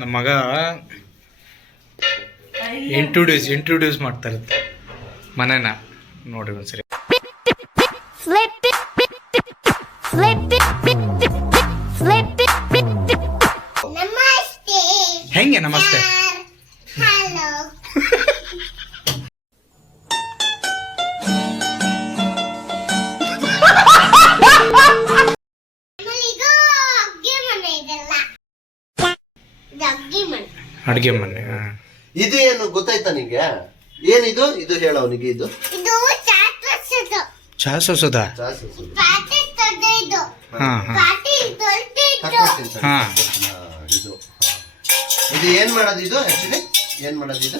ನಮ್ಮ ಮಗ ಇಂಟ್ರೊಡ್ಯೂಸ್ ಮಾಡ್ತಾ ಇರುತ್ತೆ ಮನೇನ ನೋಡ್ರಿ ಒಂದ್ಸರಿ. ಹೆಂಗೆ ನಮಸ್ತೆ? ಅಡ್ಗೆ ಮನೆ. ಇದು ಏನು ಗೊತ್ತಾಯ್ತಾ ನಿಂಗೆ? ಏನಿದು? ಇದು ಹೇಳ ಅವನಿಗೆ. ಇದು ಚಾ ಸೋಸೋದ? ಇದು ಇದು ಏನ್ ಮಾಡೋದು? ಇದು ಆಕ್ಚುಲಿ ಏನ್ ಮಾಡೋದು? ಇದು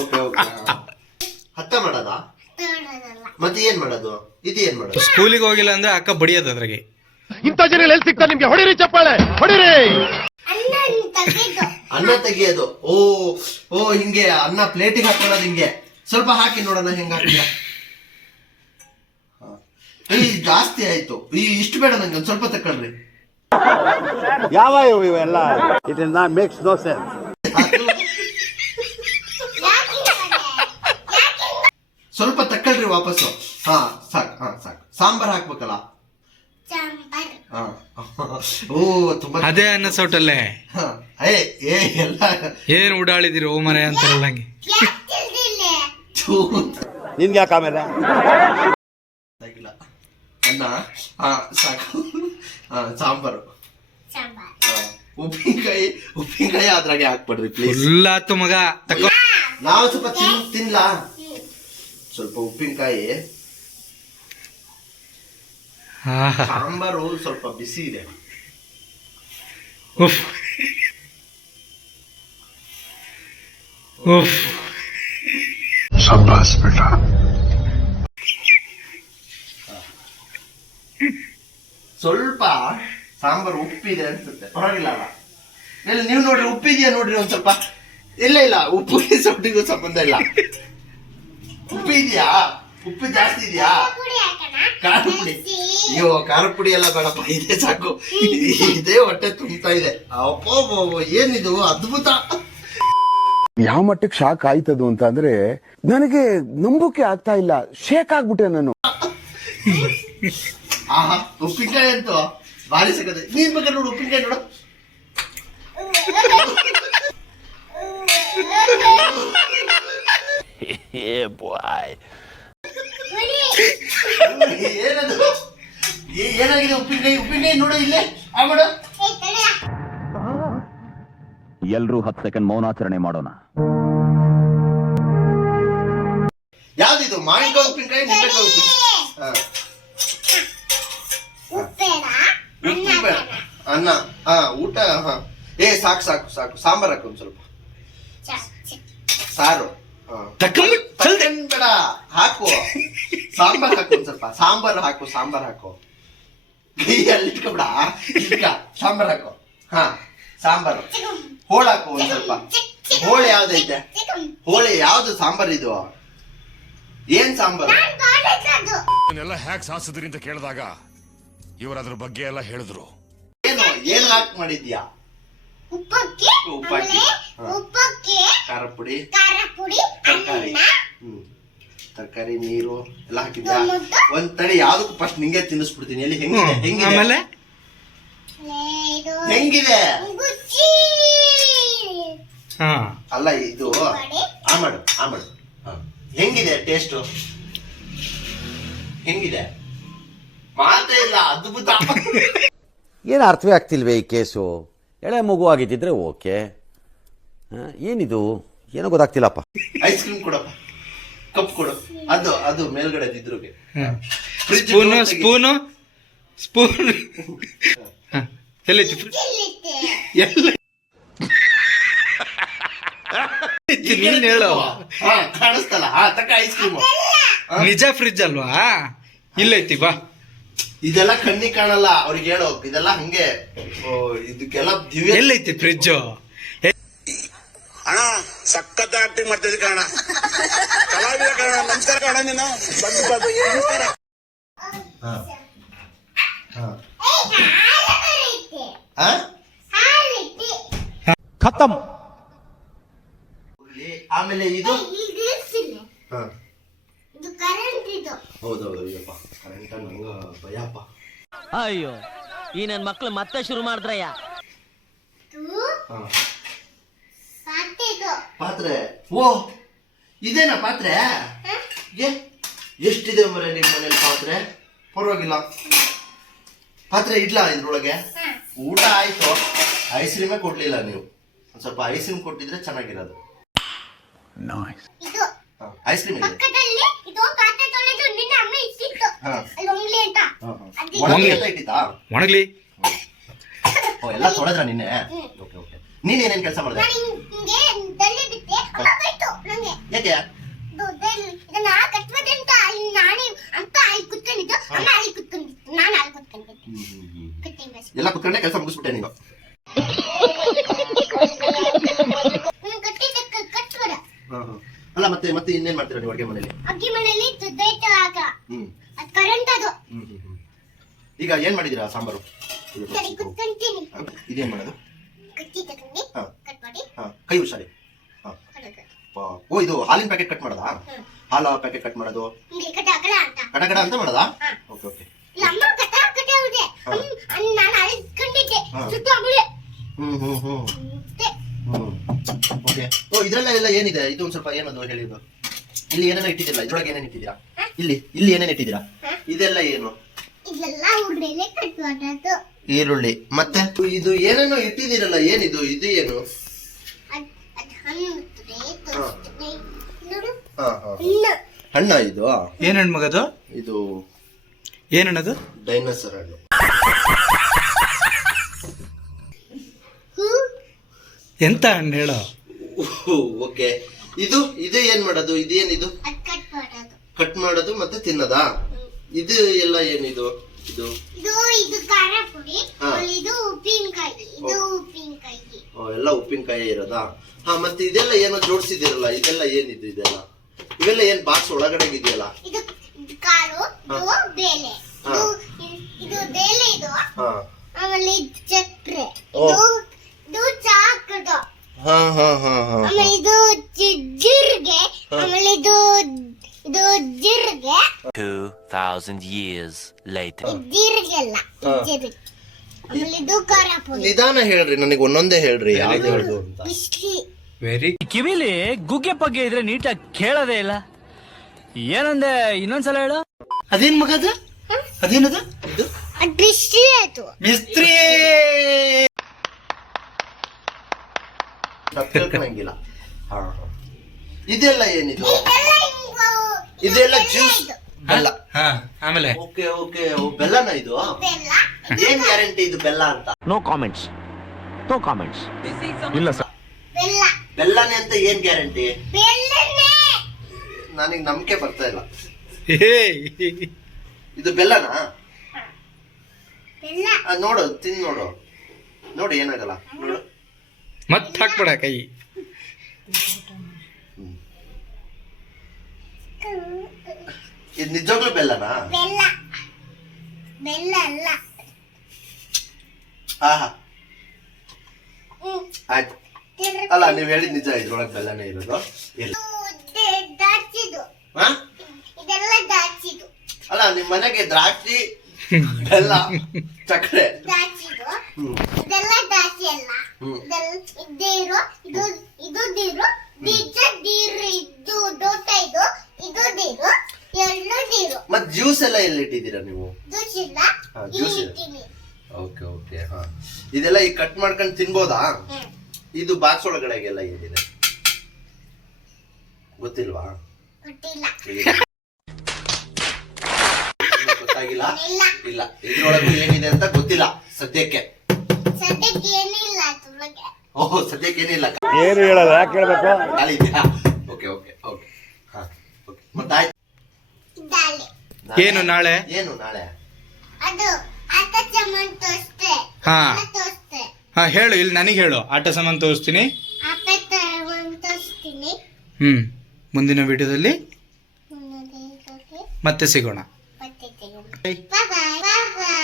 ಓಕೆ ಓಕೆ. ಹತ್ತ ಮಾಡೋದ? ಮತ್ತೆ ಏನ್ ಮಾಡೋದು? ಇದು ಏನ್ ಮಾಡೋದು? ಸ್ಕೂಲಿಗೆ ಹೋಗಿಲ್ಲ ಅಂದ್ರೆ ಅಕ್ಕ ಬಡಿಯೋದು ಅದ್ರಾಗೆ. ಇಂಥ ಜನ ಎಲ್ಲಿ ಸಿಗ್ತಾರೆ ನಿಮ್ಗೆ? ಹೊಡಿರಿ ಚಪ್ಪಾಳೆ ಹೊಡಿರಿ. ಅನ್ನ ತೆಗಿಯೋದು. ಓ ಓ ಹಿಂಗೆ ಅನ್ನ ಪ್ಲೇಟಿಗೆ ಹಾಕೊಳ್ಳೋದು ಹಿಂಗೆ. ಸ್ವಲ್ಪ ಹಾಕಿ ನೋಡೋಣ ಹೆಂಗ ಹಾಕಿಲ್ಲ. ಈ ಜಾಸ್ತಿ ಆಯ್ತು. ಈ ಇಷ್ಟು ಬೇಡ ನಂಗೆ, ಒಂದ್ ಸ್ವಲ್ಪ ತಕೊಳ್ರಿ. ಯಾವ ಇವೆಲ್ಲ? It is not makes no sense. ಸ್ವಲ್ಪ ತಕೊಳ್ರಿ ವಾಪಸ್ಸು. ಹಾ ಸಾಕು. ಹಾ ಸಾಕು. ಸಾಂಬಾರ್ ಹಾಕ್ಬೇಕಲ್ಲ? ಓ ತುಂಬಾ ಅದೇ ಅನ್ನ ಸೌಟಲ್ಲೇ ಎಲ್ಲ ಏನ್ ಉಡಾಳಿದಿರಿ ಓ ಮನೆ ಅಂತಾರಲ್ಲ ಹಂಗೆ. ನಿನ್ಗೆ ಯಾಕೆ ಆಮೇಲೆ ಅನ್ನ ಸಾಕು. ಸಾಂಬಾರು, ಉಪ್ಪಿನಕಾಯಿ ಅದ್ರಾಗೆ ಹಾಕ್ಬಿಡ್ರಿ ಪ್ಲೀಸ್. ಫುಲ್ ಆತು ಮಗ. ತಕೋ ನಾವು ಸ್ವಲ್ಪ ತಿನ್ಲಾ? ಸ್ವಲ್ಪ ಉಪ್ಪಿನಕಾಯಿ. ಸಾಂಬಾರು ಸ್ವಲ್ಪ ಬಿಸಿ ಇದೆ. ಉಫ್ ಉಫ್. ಶಾಬಾಸ್ ಬೇಟಾ. ಸ್ವಲ್ಪ ಸಾಂಬಾರು ಉಪ್ಪಿದೆ ಅನ್ಸುತ್ತೆ. ಪರವಾಗಿಲ್ಲ ಅಲ್ಲ? ಇಲ್ಲ ನೀವು ನೋಡ್ರಿ, ಉಪ್ಪಿದೆಯಾ ನೋಡ್ರಿ ಒಂದ್ ಸ್ವಲ್ಪ. ಇಲ್ಲ ಉಪ್ಪು ಸೊಟ್ಟಿಗೂ ಸಂಬಂಧ ಇಲ್ಲ. ಉಪ್ಪು ಇದೆಯಾ? ಉಪ್ಪು ಜಾಸ್ತಿ ಇದೆಯಾ? ಖಾರ ಪುಡಿ. ಅಯ್ಯೋ ಖಾರ ಪುಡಿ ಎಲ್ಲ ಬೇಡಪ್ಪ, ಇದೆ ಸಾಕು. ಇದೇ ಹೊಟ್ಟೆ ತುಂಬ್ತಾ ಇದೆ. ಅಪ್ಪೋ ಏನಿದು ಅದ್ಭುತ. ಯಾವ ಮಟ್ಟಕ್ಕೆ ಶಾಕ್ ಆಯ್ತದು ಅಂತ ಅಂದ್ರೆ ನನಗೆ ನಂಬೋಕೆ ಆಗ್ತಾ ಇಲ್ಲ. ಶೇಕ್ ಆಗ್ಬಿಟ್ಟೆ ನಾನು. ಆಹಾ ಉಪ್ಪಿನಕಾಯಿ ಅಂತೂ ಭಾರಿ ಸಿಗದೆ. ನೀನ್ ಬೇಕಾದ್ರೆ ನೋಡು ಉಪ್ಪಿನಕಾಯಿ ನೋಡು. ಏನದು? ಏನಾಗಿದೆ? ಉಪ್ಪಿನಕಾಯಿ ನೋಡು ಇಲ್ಲೇ. ಆ ಮಾಡು. ಎಲ್ರೂ 10 ಸೆಕೆಂಡ್ ಮೌನಾಚರಣೆ ಮಾಡೋಣ. ಯಾವ್ದಿದು? ಮಾವಿನಕಾಯಿ ಉಪ್ಪಿನಕಾಯಿ, ನಿಂಬೆಕಾಯಿ ಉಪ್ಪಿನಕಾಯಿ? ಅನ್ನ. ಊಟ. ಸಾಕು. ಸಾಂಬಾರ್ ಹಾಕು ಒಂದ್ ಸ್ವಲ್ಪ. ಸಾರು ಬೇಡ, ಹಾಕು. ಸಾಂಬಾರ್ ಹಾಕು ಒಂದ್ ಸ್ವಲ್ಪ. ಸಾಂಬಾರ್ ಹಾಕು. ಅಲ್ಲಿ ಇಟ್ಕೊಬೇಡ. ಸಾಂಬಾರ್ ಹಾಕು. ಸಾಂಬಾರು. ಹೋಳು ಹಾಕು ಒಂದ್ ಸ್ವಲ್ಪ. ಹೋಳು ಯಾವ್ದೈತೆ? ಹೋಳಿ ಯಾವ್ದು ಸಾಂಬಾರ್ ಇದು? ಏನ್ ಸಾಂಬಾರು? ಎಲ್ಲ ಹ್ಯಾಕ್ ಸಾಸಿದ್ರಿ ಅಂತ ಕೇಳಿದಾಗ ಇವರು ಅದ್ರ ಬಗ್ಗೆ ಎಲ್ಲ ಹೇಳಿದ್ರು. ಏನ್ ಹಾಕ್ ಮಾಡಿದ್ಯಾ? ಉಪ್ಪಾಕಿ, ಖಾರ ಪುಡಿ, ತರಕಾರಿ, ನೀರು ಎಲ್ಲ ಹಾಕಿದ್ಯಾ? ಒಂದ್ ತಡಿ, ಯಾವ್ದಕ್ಕೂ ಫಸ್ಟ್ ನಿಂಗೆ ತಿನ್ನಿಸ್ಬಿಡ್ತೀನಿ. ಎಲ್ಲಿ ಹೆಂಗಿದೆ? ಅಲ್ಲ ಇದು ಆ ಮಾಡು. ಹೆಂಗಿದೆ ಟೇಸ್ಟು? ಹೆಂಗಿದೆ? ಮಾತೇ ಇಲ್ಲ. ಅದ್ಭುತ. ಏನು ಅರ್ಥವೇ ಆಗ್ತಿಲ್ವೇ ಈ ಕೇಸು? ಎಳೆ ಮಗು ಆಗಿದ್ದಿದ್ರೆ ಓಕೆ. ಏನಿದು? ಏನೋ ಗೊತ್ತಾಗ್ತಿಲ್ಲಪ್ಪ. ಐಸ್ ಕ್ರೀಮ್ ಕೊಡಪ್ಪ, ಕಪ್ ಕೊಡು. ಅದು ಮೇಲ್ಗಡೆ ಇದ್ರುಗೆ ಸ್ಪೂನ್ ಎಲ್ಲೈತಿ? ನೀನ್ ಹೇಳು. ಕಾಣಿಸ್ತಲ್ಲ? ತಕ್ಕ ಐಸ್ ಕ್ರೀಮ್. ನಿಜ ಫ್ರಿಜ್ ಅಲ್ವಾ? ಇಲ್ಲೈತಿ ಬಾ. ಇದೆಲ್ಲ ಕಣ್ಣಿ ಕಾಣಲ್ಲ ಅವ್ರಿಗೆ, ಹೇಳೋ. ಇದೆಲ್ಲ ಹಂಗೆ ಇದಕ್ಕೆಲ್ಲ ದಿವ್ಯ. ಎಲ್ಲೈತಿ ಫ್ರಿಜ್? ಅಣ್ಣ ಸಖತ್ ಆಕ್ಟಿಂಗ್ ಮಾಡ್ತಿದ್ದೆ ಕಣ, ಕಲಾವಿದ ಕಣ. ನಮಸ್ಕಾರ ಕಣ, ನೀನು ನಮಸ್ಕಾರ. ಖತಮ್. ಆಮೇಲೆ ಇದು ಹಾ ಇದು ಕರೆಂಟ್ ಇದು. ಹೌದೌದು. ಅಯ್ಯಪ್ಪ ಕರೆಂಟ್ ನಂಗ ಭಯಪ್ಪ. ಅಯ್ಯೋ ಈ ನನ್ ಮಕ್ಳು ಮತ್ತೆ ಶುರು ಮಾಡಿದ್ರಯ್ಯ. ಹಾ ಪಾತ್ರೆ ಇದು. ಪಾತ್ರೆ. ಓ ಇದೇನಾ ಪಾತ್ರೆ? ಎಷ್ಟಿದೆ ಮರೆ ನಿಮ್ಮ ಮನೇಲಿ ಪಾತ್ರೆ? ಪರವಾಗಿಲ್ಲ. ಪಾತ್ರೆ ಇಡ್ಲಾ ಇದ್ರೊಳಗೆ? ಊಟ ಆಯ್ತು, ಐಸ್ ಕ್ರೀಮೇ ಕೊಡ್ಲಿಲ್ಲ ನೀವು. ಒಂದ್ ಸ್ವಲ್ಪ ಐಸ್ ಕ್ರೀಮ್ ಕೊಟ್ಟಿದ್ರೆ ಚೆನ್ನಾಗಿರೋದು. ಇದು ಐಸ್ ಕ್ರೀಮ್ ಇದೆ. ಪಕ್ಕದಲ್ಲಿ ಇದು ಪಾತ್ರೆ ತೊಳೆದು ನಿನ್ನ ಅಮ್ಮ ಇಟ್ಟಿತ್ತು. ಹಾ. ಅಲ್ಲಿ ಒಂಗ್ಲಿ ಅಂತ. ಅದು ಒಣಗಿ ಎಲ್ಲ ಇಟ್ಟಿದ್ದಾ? ಒಣಗ್ಲಿ. ಓ ಎಲ್ಲ ತೊಳೆದ್ರ ನಿನ್ನೆ? Okay okay. ನೀನ್ ಏನೇನ್ ಕೆಲಸ ಮಾಡಿದೆ? ನಾನು ಹಿಂಗೆ ತಳ್ಳಿ ಬಿಟ್ಟೆ. ಅಮ್ಮ ಬೈತು ನಂಗೆ. ಯಾಕೆ? ಇದನ್ನ ಕಟ್ಬದೆ ಅಂತ ಅಲ್ಲಿ ನಾನೇ ಅಂತ ಅಲ್ಲಿ ಕುತ್ಕೊಂಡಿದ್ದು. ಅಮ್ಮ ಅಲ್ಲಿ ಕುತ್ಕೊಂಡಿತ್ತು, ನಾನು ಅಲ್ಲಿ ಕುತ್ಕೊಂಡಿದ್ದೆ. ಕಟ್ಟಿ ಬಸ್ ಎಲ್ಲ ಕುತ್ಕೊಂಡೆ ಕೆಲಸ ಮುಗಿಸ್ಬಿಟ್ಟೆ ನೀನು. ನಾನು ಕಟ್ಟಿದ್ದೆ ಕಟ್ಬಡ. ಅಲ್ಲ ಮತ್ತೆ ಮತ್ತೆ ಇನ್ನೇನ್ ಮಾಡ್ತೀರಾ ನೀವು ಅಡುಗೆ ಮನೇಲಿ? ಅಗ್ಗಿ ಮನೆಯಲ್ಲಿ ದುಡ್ಡೈತು ಆಗ. ಅದು ಕರೆಂಟ್ ಅದು. ಈಗ ಏನ್ ಮಾಡಿದೀರಾ ಸಾಂಬಾರು? ಸರಿ ಕುತ್ಕೊಂತೀನಿ. ಇದೇನ್ ಮಾಡೋದು? ಕಟ್ಟಿ ತಗೊಂಡು ಹಾ. ಕಟ್ ಮಾಡಿ ಕೈ ಹುಷಾರಿ. ಹೊರಗೆ. ಓ ಇದು ಹಾಲಿನ ಪ್ಯಾಕೆಟ್ ಕಟ್ ಮಾಡೋದಾ? ಹಾಲು ಪ್ಯಾಕೆಟ್ ಕಟ್ ಮಾಡೋದು ಹಿಂಗೆ ಕಟ ಕಡ ಅಂತ. ಕಡ ಅಂತ ಮಾಡೋದಾ? Okay okay. ಇಲ್ಲ ಅಮ್ಮ ಕಟ ಇದೆ. ನಾನು ಅಲ್ಲಿ ಇಟ್ಕೊಂಡಿದ್ದೆ. ಸುಟ್ಟು ಅಮ್ಮಳೆ. ಓಕೆ. ಓ ಇದ್ರಲ್ಲ ಏನಿದೆ? ಇದು ಒಂದ್ ಸ್ವಲ್ಪ ಏನದು ಹೇಳಿದ್ದು? ಇಲ್ಲಿ ಏನೇನೋ ಇಟ್ಟಿದ್ದೀರಾ? ಇದ್ರೊಳಗೆ ಏನೇನು ಇಟ್ಟಿದ್ದೀರಾ? ಇಲ್ಲಿ ಏನೇನು ಇಟ್ಟಿದ್ದೀರಾ? ಇದೆಲ್ಲ ಏನು? ಇದೆಲ್ಲ ಉಳ್ಳೆಲೆ ಕಟ್ ಮಾಡೋದು. ಈರುಳ್ಳಿ ಮತ್ತೆ ಇದು ಏನೇನೋ ಇಟ್ಟಿದ್ದೀರಲ್ಲ, ಏನಿದು? ಇದು ಏನು? ಅದು ಹಣ್ಣು ತೋರಿಸ್ತೀನಿ ನೋಡು. ಹಾ ಹಾ. ಹಣ್ಣು. ಹಣ್ಣ ಇದು? ಏನ್ ಹಣ್ಣು ಮಗದು? ಇದು ಏನಣ್ಣದು? ಡೈನೋಸರ್ ಹಣ್ಣು. ಹೂ. ಎಂತ ಹಣ್ಣು ಹೇಳೋ? ಓಕೆ. ಇದು ಏನ್ ಮಾಡೋದು? ಇದೇನಿದು? ಅದು ಕಟ್ ಮಾಡೋದು. ಕಟ್ ಮಾಡೋದು ಮತ್ತೆ ತಿನ್ನೋದಾ? ಇದು ಎಲ್ಲ ಏನಿದು? ಇದು ಇದು ಖಾರ ಪುಡಿ. ಹಾ. ಇದು ಉಪ್ಪಿನಕಾಯಿ. ಇದು ಉಪ್ಪಿನಕಾಯಿ. ಎಲ್ಲ ಉಪ್ಪಿನಕಾಯಿ ಇರೋದಾ? ಹಾ ಮತ್ತೆ ಇದೆಲ್ಲ ಏನೋ ಜೋಡಿಸಿದಿರಲ್ಲ, ಇದೆಲ್ಲ ಏನಿದು? ಇದೆಲ್ಲ ಇವೆಲ್ಲ ಏನ್ ಬಾಕ್ಸ್ ಒಳಗಡೆ ಇದೆಯಲ್ಲ? ಇದು ಕಾಳು. ಇದು ಬೇಳೆ. ಹಾ. ಇದು ಬೇಳೆ ಇದು. ಹಾ ಆಮೇಲೆ ಇದು ಚಕ್ರೆ. ಓ. ಇದು ಚಾಕದು. ಹಾ ಹಾ ಹಾ ಹಾ. ಆಮೇಲೆ ಇದು ಜೀರಿಗೆ. ಆಮೇಲೆ ಇದು ಜೀರಿಗೆ. 2000 years later. ಜೀರಿಗೆ ಅಲ್ಲ, ಜೀರಿಗೆ. ಆಮೇಲೆ ಇದು ಖಾರ ಪುಡಿ. ನಿಧಾನ ಹೇಳ್ರಿ, ನನಗೆ ಒಂದೊಂದೇ ಹೇಳ್ರಿ ಯಾವ್ದು ಹೇಳ್ದು ಅಂತ. ಬಿಸ್ಕಿ. ವೆರಿ. ಕಿವಿಲಿ ಗುಗ್ಗೆ ಪಗ್ಗೆ ಇದ್ರೆ ನೀಟಾಗಿ ಕೇಳೋದೇ ಇಲ್ಲ. ಏನಂದೆ ಇನ್ನೊಂದ್ಸಲ ಹೇಳು. ಅದೇನ್ ಮಗ ಅದ? ಅದೇನದ ಇದು? ಅದು ಬಿಸ್ಕಿ ಆಯ್ತು. ಮಿಸ್ತ್ರಿ. ತಿಳ್ಕೊಳಂಗಿಲ್ಲ. ಹಾ ಹಾ. ಇದೆಲ್ಲ ಏನಿದು? ಇದೆಲ್ಲ ಜ್ಯೂಸ್. ಬೆಲ್ಲ. ಹಾ ಆಮೇಲೆ ಓಕೆ ಓಕೆ. ಬೆಲ್ಲನ ಇದು? ಬೆಲ್ಲ. ಏನ್ ಗ್ಯಾರಂಟಿ ಇದು ಬೆಲ್ಲ ಅಂತ? No comments. ಇಲ್ಲ ಸರ್. ಬೆಲ್ಲ. ಬೆಲ್ಲನೇ ಅಂತ ಏನ್ ಗ್ಯಾರಂಟಿ? ಬೆಲ್ಲನೇ. ನನಗೆ ನಂಬಿಕೆ ಬರ್ತಾ ಇಲ್ಲ. ಏಯ್. ಇದು ಬೆಲ್ಲನಾ? ಬೆಲ್ಲ. ನೋಡು, ತಿನ್ ನೋಡು. ನೋಡು ಏನಾಗಲ್ಲ ನೋಡು. ಮತ್ ಹಾಕ್ಬೇಡ ಕೈ. ಇದು ನಿಜವಾಗ್ಲೂ ಬೆಲ್ಲನಾ? ಬೆಲ್ಲ. ಬೆಲ್ಲ ಅಲ್ಲ. ಆಹಾ ಆಯ್ತು. ಅಲ್ಲ ನೀವ್ ಹೇಳಿದ್ ನಿಜ, ಇದ್ರೊಳಗೆ ಬೆಲ್ಲನೇ ಇರೋದು. ಇಲ್ಲ. ದಾಚಿದು. ಹಾ? ಇದೆಲ್ಲ ದಾಚಿದು. ಅಲ್ಲ ನಿಮ್ ಮನೆಗೆ ದ್ರಾಕ್ಷಿ, ಬೆಲ್ಲ, ಸಕ್ಕರೆ. ದಾಚಿದು. ಇದೆಲ್ಲ ದಾಚಿ ಅಲ್ಲ. ಇದೇರು. ಇದು ದೀರು. ದೀರು. ಇದು ದೋಟ. ಇದು ದೀರು. ಎರಡು ದೀರು. ಮತ್ ಜ್ಯೂಸ್ ಎಲ್ಲ ಎಲ್ಲಿ ಇಟ್ಟಿದ್ದೀರಾ ನೀವು? ಜ್ಯೂಸ್ ಇಲ್ಲ. ಹಾ, ಜ್ಯೂಸ್ ಇಲ್ಲ. ಇಟ್ಟಿನಿ. Okay okay. ಹಾ ಇದೆಲ್ಲ ಈಗ ಕಟ್ ಮಾಡ್ಕೊಂಡು ತಿನ್ಬೋದಾ? ಇದು ಬಾಕ್ಸ್ ಒಳಗಡೆಗೆಲ್ಲ ಏನಿದೆ ಗೊತ್ತಿಲ್ವಾ? ಗೊತ್ತಿಲ್ಲ. ಗೊತ್ತಾಗಿಲ್ಲ? ಇಲ್ಲ. ಇಲ್ಲ ಇದ್ರೊಳಗೂ ಏನಿದೆ ಅಂತ ಗೊತ್ತಿಲ್ಲ ಸದ್ಯಕ್ಕೆ. ಸದ್ಯಕ್ಕೆ ಏನಿಲ್ಲ ಅದ್ರೊಳಗೆ. ಓಹೋ ಸದ್ಯಕ್ಕೆ ಏನಿಲ್ಲ. ಏನು ಹೇಳಲ್ಲ, ಯಾಕೆ ಹೇಳ್ಬೇಕು? ಖಾಲಿ ಇದೆಯಾ? Okay okay okay. ಹಾ ಓಕೆ. ಮತ್ತಾಯ್ತು. ದಾಲೆ. ಏನು ನಾಳೆ? ಏನು ನಾಳೆ? ಅದು ಆಟ ಸಾಮಾನು ತೋರಿಸ್ತೆ. ಹಾ ತೋರಿಸ್ತೆ. ಹಾ ಹೇಳು, ಇಲ್ಲಿ ನನಗೆ ಹೇಳು. ಆಟ ಸಾಮಾನು ತೋರಿಸ್ತೀನಿ. ಆಟ ಸಾಮಾನು ಮುಂದಿನ ವಿಡಿಯೋದಲ್ಲಿ ಮುಂದೆ ಮತ್ತೆ ಸಿಗೋಣ. ಮತ್ತೆ ಸಿಗೋಣ. ಬಾಯ್ ಬಾಯ್.